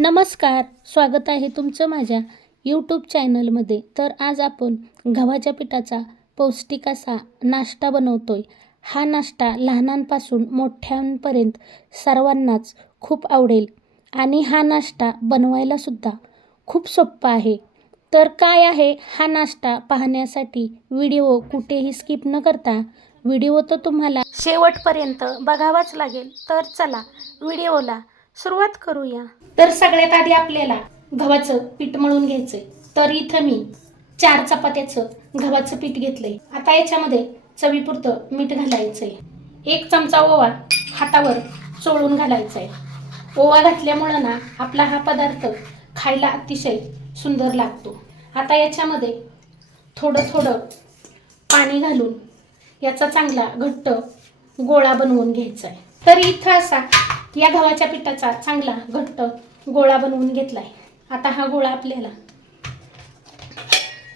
नमस्कार स्वागत आहे तुमचं माझ्या यूट्यूब चॅनलमध्ये तर आज आपण गव्हाच्या पिठाचा पौष्टिक असा नाश्ता बनवतोय. हा नाश्ता लहानांपासून मोठ्यांपर्यंत सर्वांनाच खूप आवडेल आणि हा नाश्ता बनवायला सुद्धा खूप सोप्पा आहे. तर काय आहे हा नाश्ता पाहण्यासाठी व्हिडिओ कुठेही स्किप न करता व्हिडिओ तर तुम्हाला शेवटपर्यंत बघावाच लागेल. तर चला व्हिडिओला सुरुवात करूया. तर सगळ्यात आधी आपल्याला गव्हाचं पीठ मळून घ्यायचंय. तर इथं मी चार चपात्याचं गव्हाचं पीठ घेतलंय. आता याच्यामध्ये चवीपुरतं मीठ घालायचंय. एक चमचा ओवा हातावर चोळून घालायचा आहे ओवा घातल्यामुळं ना आपला हा पदार्थ खायला अतिशय सुंदर लागतो. आता याच्यामध्ये थोडं थोडं पाणी घालून याचा चांगला घट्ट गोळा बनवून घ्यायचा आहे तर इथं असा या गव्हाच्या पिठाचा चांगला घट्ट गोळा बनवून घेतलाय. आता हा गोळा आपल्याला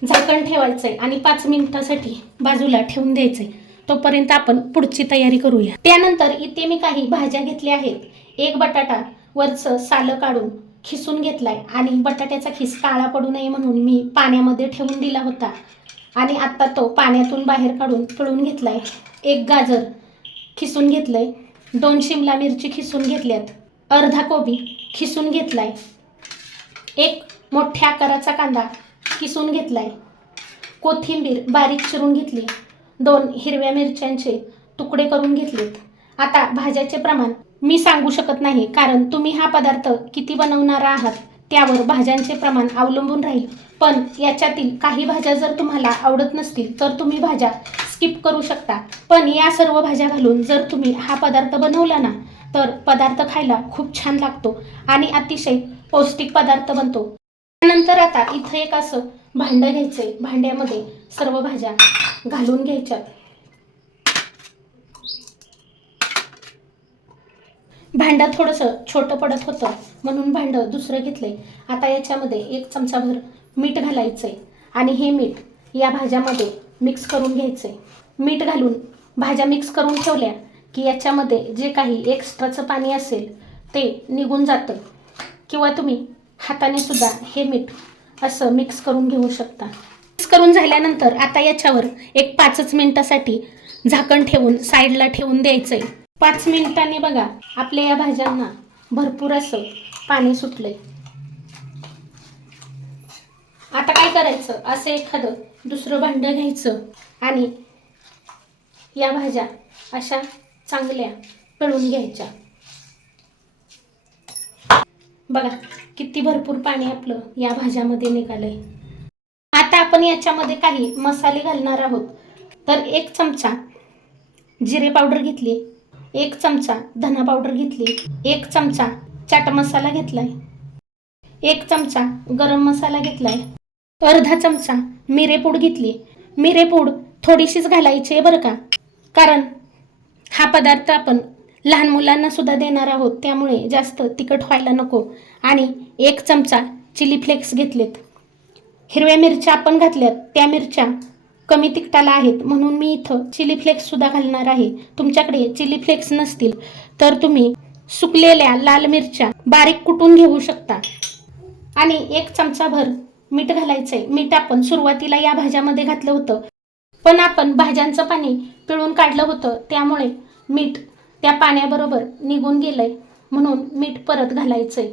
झाकण ठेवायचंय आणि पाच मिनिटासाठी बाजूला ठेवून द्यायचंय. तोपर्यंत आपण पुढची तयारी करूया. त्यानंतर इथे मी काही भाज्या घेतल्या आहेत. एक बटाटा वरचं सालं काढून खिसून घेतलाय आणि बटाट्याचा खिस काळा पडू नये म्हणून मी पाण्यामध्ये ठेवून दिला होता. आणि आत्ता तो पाण्यातून बाहेर काढून पिळून घेतलाय. एक गाजर खिसून घेतलंय. दोन शिमला मिरची खिसून घेतल्यात. अर्धा कोबी खिसून घेतलाय. एक मोठ्या आकाराचा कांदा किसून घेतलाय. कोथिंबीर बारीक चिरून घेतली. दोन हिरव्या मिरच्यांचे तुकडे करून घेतलेत. आता भाज्याचे प्रमाण मी सांगू शकत नाही कारण तुम्ही हा पदार्थ किती बनवणार आहात त्यावर भाज्यांचे प्रमाण अवलंबून राहील. पण याच्यातील काही भाज्या जर तुम्हाला आवडत नसतील तर तुम्ही भाज्या स्किप करू शकता. पण या सर्व भाज्या घालून जर तुम्ही हा पदार्थ बनवला ना तर पदार्थ खायला खूप छान लागतो आणि अतिशय पौष्टिक पदार्थ बनतो. त्यानंतर आता इथं एक असं भांडं घ्यायचंय. भांड्यामध्ये सर्व भाज्या घालून घ्यायच्यात भांडं थोडंसं छोटं पडत होतं म्हणून भांडं दुसरं घेतलंय. आता याच्यामध्ये एक चमचाभर मीठ घालायचंय. आणि हे मीठ या भाज्यामध्ये मिक्स करून घ्यायचंय मीठ घालून भाज्या मिक्स करून ठेवल्या की याच्यामध्ये जे काही एक्स्ट्राचं पाणी असेल ते निघून जातं. किंवा तुम्ही हाताने सुद्धा हे मीठ असं मिक्स करून घेऊ शकता. मिक्स करून झाल्यानंतर आता याच्यावर एक पाचच मिनिटासाठी झाकण ठेवून साईडला ठेवून द्यायचंय. पाच मिनिटांनी बघा आपल्या या भाज्यांना भरपूर असं पाणी सुटलंय. आता काय करायचं? असं एखादं दुसरं भांडं घ्यायचं. आणि या भाज्या अशा चांगल्या पिळून घ्यायच्या. बघा किती भरपूर पाणी आपलं या भाज्यामध्ये निघालंय. आता आपण याच्यामध्ये काही मसाले घालणार आहोत. तर एक चमचा जिरे पावडर घेतली एक चमचा धना पावडर घेतली एक चमचा चाट मसाला घेतलाय एक चमचा गरम मसाला घेतलाय अर्धा चमचा मिरेपूड घेतली. मिरेपूड थोडीशीच घालायची आहे बरं का? कारण हा पदार्थ आपण लहान मुलांना सुद्धा देणार आहोत त्यामुळे जास्त तिखट व्हायला नको. आणि एक चमचा चिली फ्लेक्स घेतलेत. हिरव्या मिरच्या आपण घातल्यात त्या मिरच्या कमी तिखटाला आहेत. म्हणून मी इथं चिली फ्लेक्स सुद्धा घालणार आहे. तुमच्याकडे चिली फ्लेक्स नसतील तर तुम्ही सुकलेल्या लाल मिरच्या बारीक कुटून घेऊ शकता. आणि एक चमचाभर मीठ घालायचंय. मीठ आपण सुरुवातीला या भाज्यामध्ये घातलं होतं. पण आपण भाज्यांचं पाणी पिळून काढलं होतं. त्यामुळे मीठ त्या पाण्याबरोबर निघून गेलंय. म्हणून मीठ परत घालायचंय.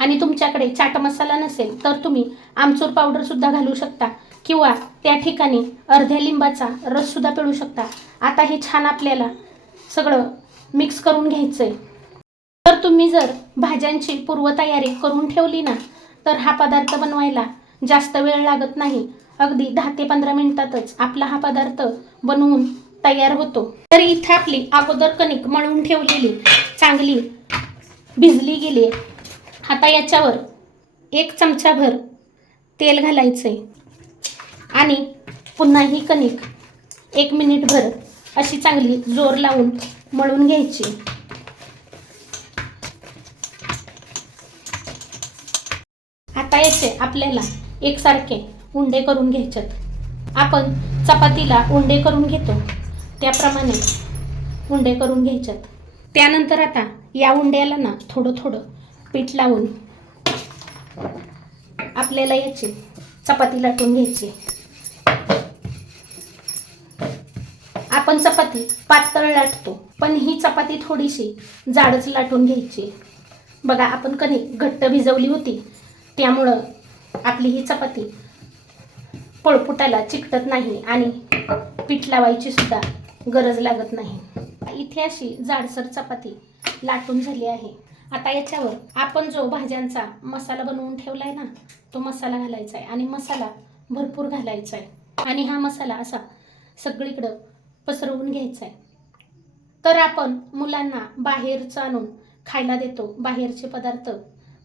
आणि तुमच्याकडे चाट मसाला नसेल तर तुम्ही आमचूर पावडर सुद्धा घालू शकता. किंवा त्या ठिकाणी अर्ध्या लिंबाचा रस सुद्धा पिळू शकता. आता हे छान आपल्याला सगळं मिक्स करून घ्यायचंय. तर तुम्ही जर भाज्यांची पूर्वतयारी करून ठेवली ना तर हा पदार्थ बनवायला जास्त वेळ लागत नाही. अगदी दहा ते पंधरा मिनिटातच आपला हा पदार्थ बनवून तयार होतो. तर इथे आपली अगोदर कणिक मळून ठेवलेली चांगली भिजली गेली. आता याच्यावर एक चमचाभर तेल घालायचंय. आणि पुन्हा ही कणिक एक मिनिटभर अशी चांगली जोर लावून मळून घ्यायची. आता आपल्याला एकसारखे उंडे करून घ्यायच्यात आपण चपातीला उंडे करून घेतो. त्याप्रमाणे उंडे करून घ्यायच्यात त्यानंतर आता या उंड्याला ना थोडं थोडं पीठ लावून आपल्याला याची चपाती लाटून घ्यायची. आपण चपाती पातळ लाटतो पण ही चपाती थोडीशी जाडच लाटून घ्यायची. बघा आपण कणिक घट्ट भिजवली होती त्यामुळं आपली ही चपाती पळपुटाला चिकटत नाही आणि पीठ लावायची सुद्धा गरज लागत नाही. इथे अशी जाडसर चपाती लाटून झाली आहे. आता याच्यावर आपण जो भाज्यांचा मसाला बनवून ठेवला आहे ना तो मसाला घालायचा आहे आणि मसाला भरपूर घालायचा आहे आणि हा मसाला असा सगळीकडं पसरवून घ्यायचा आहे तर आपण मुलांना बाहेरचं आणून खायला देतो बाहेरचे पदार्थ.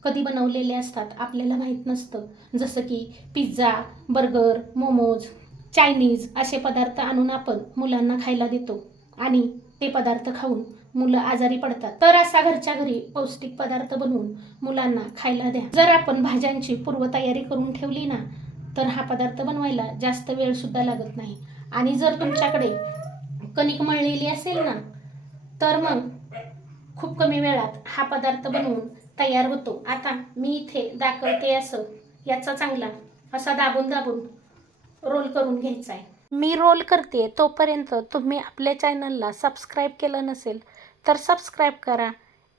कधी बनवलेले असतात आपल्याला माहीत नसतं. जसं की पिझ्झा बर्गर मोमोज चायनीज असे पदार्थ आणून आपण मुलांना खायला देतो. आणि ते पदार्थ खाऊन मुलं आजारी पडतात. तर असा घरच्या घरी पौष्टिक पदार्थ बनवून मुलांना खायला द्या. जर आपण भाज्यांची पूर्वतयारी करून ठेवली ना तर हा पदार्थ बनवायला जास्त वेळ सुद्धा लागत नाही. आणि जर तुमच्याकडे कणिक मळलेली असेल ना तर मग खूप कमी वेळात हा पदार्थ बनवून तयार होतो. आता मी इथे दाखवते असं. याचा चांगला असा दाबून दाबून रोल करून घ्यायचा आहे. मी रोल करते तोपर्यंत तुम्ही आपल्या चॅनलला सबस्क्राईब केलं नसेल तर सबस्क्राईब करा.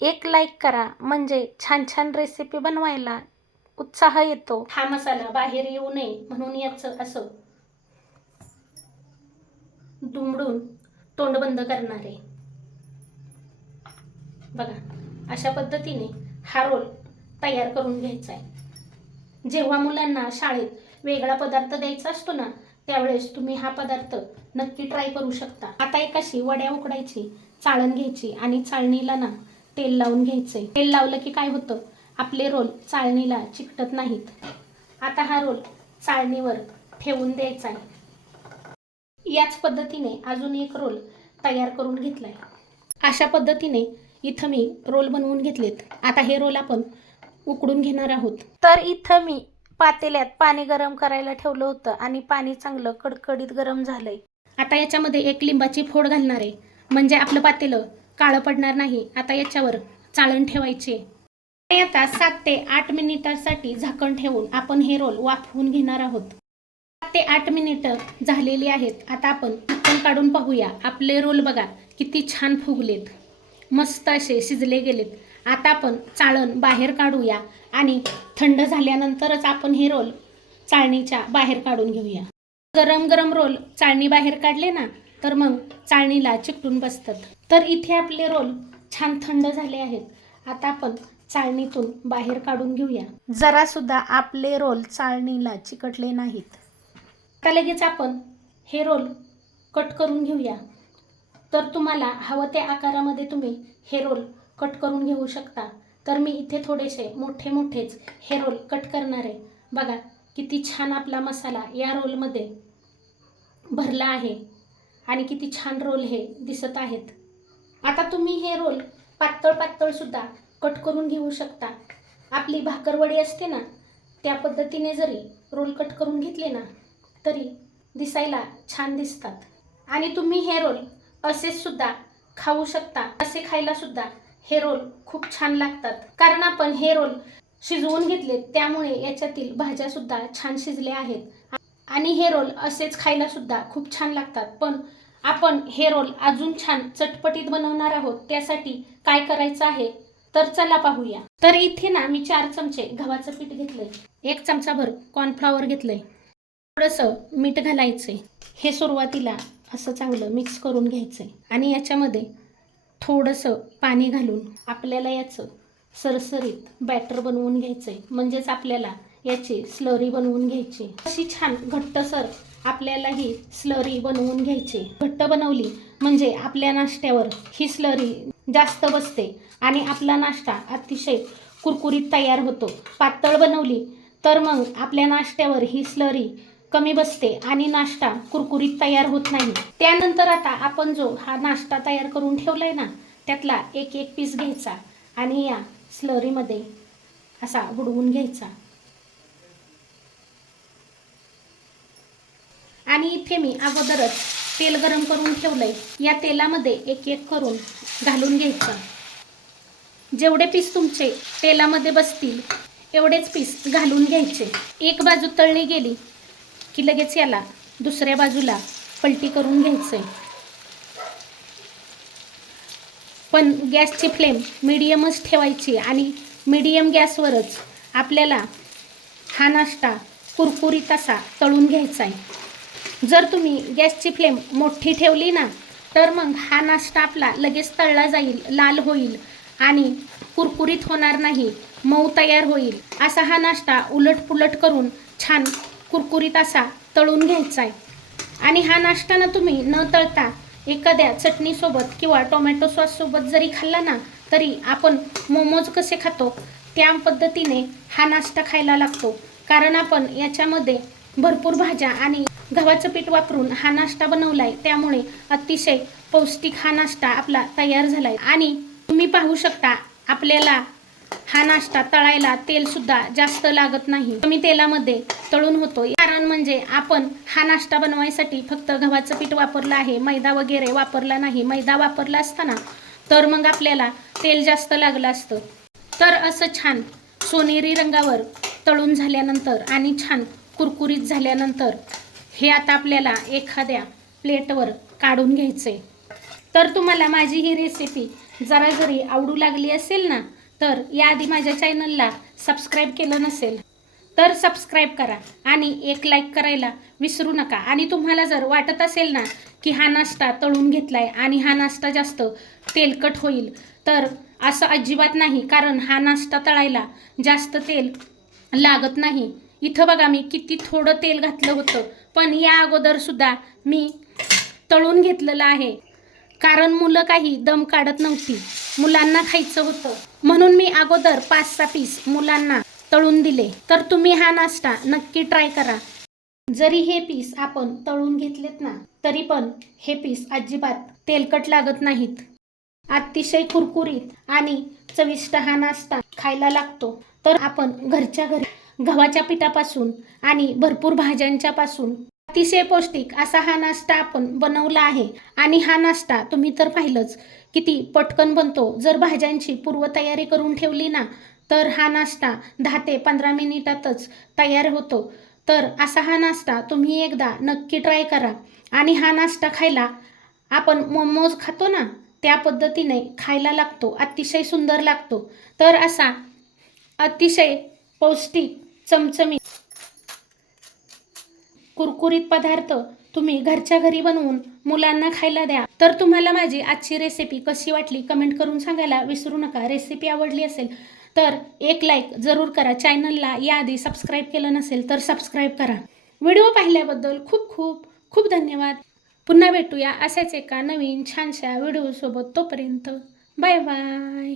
एक लाईक करा. म्हणजे छान छान रेसिपी बनवायला उत्साह येतो. हा मसाला बाहेर येऊ नये म्हणून याचं असं दुमडून तोंड बंद करणार आहे. बघा अशा पद्धतीने हा रोल तयार करून घ्यायचा आहे. जेव्हा मुलांना शाळेत वेगळा पदार्थ द्यायचा असतो ना त्यावेळेस तुम्ही हा पदार्थ नक्की ट्राय करू शकता. आता एक अशी वड्या उकडायची चाळण घ्यायची आणि चाळणीला ना तेल लावून घ्यायचंय. तेल लावलं की काय होतं? आपले रोल चाळणीला चिकटत नाहीत. आता हा रोल चाळणीवर ठेवून द्यायचा आहे. याच पद्धतीने अजून एक रोल तयार करून घेतलाय. अशा पद्धतीने इथं मी रोल बनवून घेतलेत. आता हे रोल आपण उकडून घेणार आहोत. तर इथं मी पातेल्यात पाणी गरम करायला ठेवलं होतं आणि पाणी चांगलं कडकडीत गरम झालंय. आता याच्यामध्ये एक लिंबाची फोड घालणार आहे. म्हणजे आपलं पातेलं काळं पडणार नाही. आता याच्यावर चाळण ठेवायचे. आता सात ते आठ मिनिटासाठी झाकण ठेवून आपण हे रोल वाफवून घेणार आहोत. सात ते आठ मिनिटं झालेली आहेत. आता आपण झाकण काढून पाहूया. आपले रोल बघा किती छान फुगलेत. मस्त असे शिजले गेलेत. आता आपण चाळण बाहेर काढूया आणि थंड झाल्यानंतरच आपण हे रोल चाळणीच्या बाहेर काढून घेऊया. गरम गरम रोल चाळणी बाहेर काढले ना तर मग चाळणीला चिकटून बसतात. तर इथे आपले रोल छान थंड झाले आहेत. आता आपण चाळणीतून बाहेर काढून घेऊया. जरा सुद्धा आपले रोल चाळणीला चिकटले नाहीत. आता लगेच आपण हे रोल कट करून घेऊया. तर तुम्हाला हवं त्या आकारामध्ये तुम्ही हे रोल कट करून घेऊ शकता. तर मी इथे थोडेसे मोठे मोठेच हे रोल कट करणार आहे. बघा किती छान आपला मसाला या रोलमध्ये भरला आहे आणि किती छान रोल हे दिसत आहेत. आता तुम्ही हे रोल पातळ पातळसुद्धा कट करून घेऊ शकता. आपली भाकरवडी असते ना त्या पद्धतीने जरी रोल कट करून घेतले ना तरी दिसायला छान दिसतात. आणि तुम्ही हे रोल असे सुद्धा खाऊ शकता. असे खायला सुद्धा हे रोल खूप छान लागतात. कारण आपण हे रोल शिजवून घेतले त्यामुळे याच्यातील भाज्या सुद्धा छान शिजल्या आहेत. आणि हे रोल असेच खायला सुद्धा खूप छान लागतात. पण आपण हे रोल अजून छान चटपटीत बनवणार आहोत त्यासाठी काय करायचं आहे? तर चला पाहूया. तर इथे ना मी चार चमचे गव्हाचं पीठ घेतलंय. एक चमचाभर कॉर्नफ्लॉवर घेतलंय. थोडंसं मीठ घालायचंय. हे सुरुवातीला असं चांगलं मिक्स करून घ्यायचं आहे आणि याच्यामध्ये थोडंसं पाणी घालून आपल्याला याचं सरसरीत बॅटर बनवून घ्यायचं आहे म्हणजेच आपल्याला याची स्लरी बनवून घ्यायची. अशी छान घट्टसर आपल्याला ही स्लरी बनवून घ्यायची. घट्ट बनवली म्हणजे आपल्या नाश्त्यावर ही स्लरी जास्त बसते आणि आपला नाश्ता अतिशय कुरकुरीत तयार होतो. पातळ बनवली तर मग आपल्या नाश्त्यावर ही स्लरी कमी बसते आणि नाश्ता कुरकुरीत तयार होत नाही. त्यानंतर आता आपण जो हा नाश्ता तयार करून ठेवलाय ना त्यातला एक एक पीस घ्यायचा आणि या स्लरीमध्ये असा बुडवून घ्यायचा. आणि इथे मी अगोदरच तेल गरम करून ठेवलंय. या तेलामध्ये एक एक करून घालून घ्यायचं. जेवढे पीस तुमचे तेलामध्ये बसतील एवढेच पीस घालून घ्यायचे. एक बाजू तळली गेली की लगेच याला दुसऱ्या बाजूला पलटी करून घ्यायचं पण गॅसची फ्लेम मिडियमच ठेवायची आणि मिडियम गॅसवरच आपल्याला हा नाश्ता कुरकुरीत असा तळून घ्यायचा आहे जर तुम्ही गॅसची फ्लेम मोठी ठेवली ना तर मग हा नाश्ता आपला लगेच तळला जाईल लाल होईल आणि कुरकुरीत होणार नाही मऊ तयार होईल असा हा नाश्ता उलट पुलट करून छान कुरकुरीत असा तळून घ्यायचा आहे आणि हा नाश्ता ना तुम्ही न तळता एखाद्या चटणीसोबत किंवा टोमॅटो सॉससोबत जरी खाल्ला ना तरी आपण मोमोज कसे खातो त्या पद्धतीने हा नाश्ता खायला लागतो. कारण आपण याच्यामध्ये भरपूर भाज्या आणि गव्हाचं पीठ वापरून हा नाश्ता बनवला आहे त्यामुळे अतिशय पौष्टिक हा नाश्ता आपला तयार झाला आहे आणि तुम्ही पाहू शकता आपल्याला हा नाश्ता तळायला तेल सुद्धा जास्त लागत नाही. कमी तेलामध्ये तळून होतो कारण म्हणजे आपण हा नाश्ता बनवायसाठी फक्त गव्हाचं पीठ वापरलं आहे मैदा वगैरे वापरला नाही. मैदा वापरला असताना तर मग आपल्याला तेल जास्त लागलं असतं. तर असं छान सोनेरी रंगावर तळून झाल्यानंतर आणि छान कुरकुरीत झाल्यानंतर हे आता आपल्याला एखाद्या प्लेटवर काढून घ्यायचे तर तुम्हाला माझी ही रेसिपी जरा जरी आवडू लागली असेल ना तर याआधी माझ्या चॅनलला सबस्क्राईब केलं नसेल तर सबस्क्राईब करा आणि एक लाईक करायला विसरू नका. आणि तुम्हाला जर वाटत असेल ना की हा नाश्ता तळून घेतला आहे आणि हा नाश्ता जास्त तेलकट होईल तर असं अजिबात नाही कारण हा नाश्ता तळायला जास्त तेल लागत नाही. इथं बघा मी किती थोडं तेल घातलं होतं पण या अगोदरसुद्धा मी तळून घेतलेलं आहे. कारण मुलं काही दम काढत नव्हती. मुलांना खायचं होतं. म्हणून मी अगोदर पाच सहा पीस मुलांना तळून दिले. तर तुम्ही हा नाश्ता नक्की ट्राय करा. जरी हे पीस आपण तळून घेतलेत ना तरी पण हे पीस अजिबात तेलकट लागत नाहीत. अतिशय कुरकुरीत आणि चविष्ट हा नाश्ता खायला लागतो. तर आपण घरच्या घरी गव्हाच्या पिठापासून आणि भरपूर भाज्यांच्या पासून अतिशय पौष्टिक असा हा नाश्ता आपण बनवला आहे. आणि हा नाश्ता तुम्ही तर पाहिलंच. किती पटकन बनतो. जर भाज्यांची पूर्वतयारी करून ठेवली ना तर हा नाश्ता दहा ते पंधरा मिनिटातच तयार होतो. तर असा हा नाश्ता तुम्ही एकदा नक्की ट्राय करा. आणि हा नाश्ता खायला आपण मोमोज खातो ना त्या पद्धतीने खायला लागतो. अतिशय सुंदर लागतो. तर असा अतिशय पौष्टिक चमचमीत कुरकुरीत पदार्थ तुम्ही घरच्या घरी बनवून मुलांना खायला द्या. तर तुम्हाला माझी आजची रेसिपी कशी वाटली कमेंट करून सांगायला विसरू नका. रेसिपी आवडली असेल तर एक लाईक जरूर करा. चॅनलला याआधी सबस्क्राईब केलं नसेल तर सबस्क्राईब करा. व्हिडिओ पाहिल्याबद्दल खूप खूप खूप धन्यवाद. पुन्हा भेटूया अशाच एका नवीन छानशा व्हिडिओसोबत तोपर्यंत बाय बाय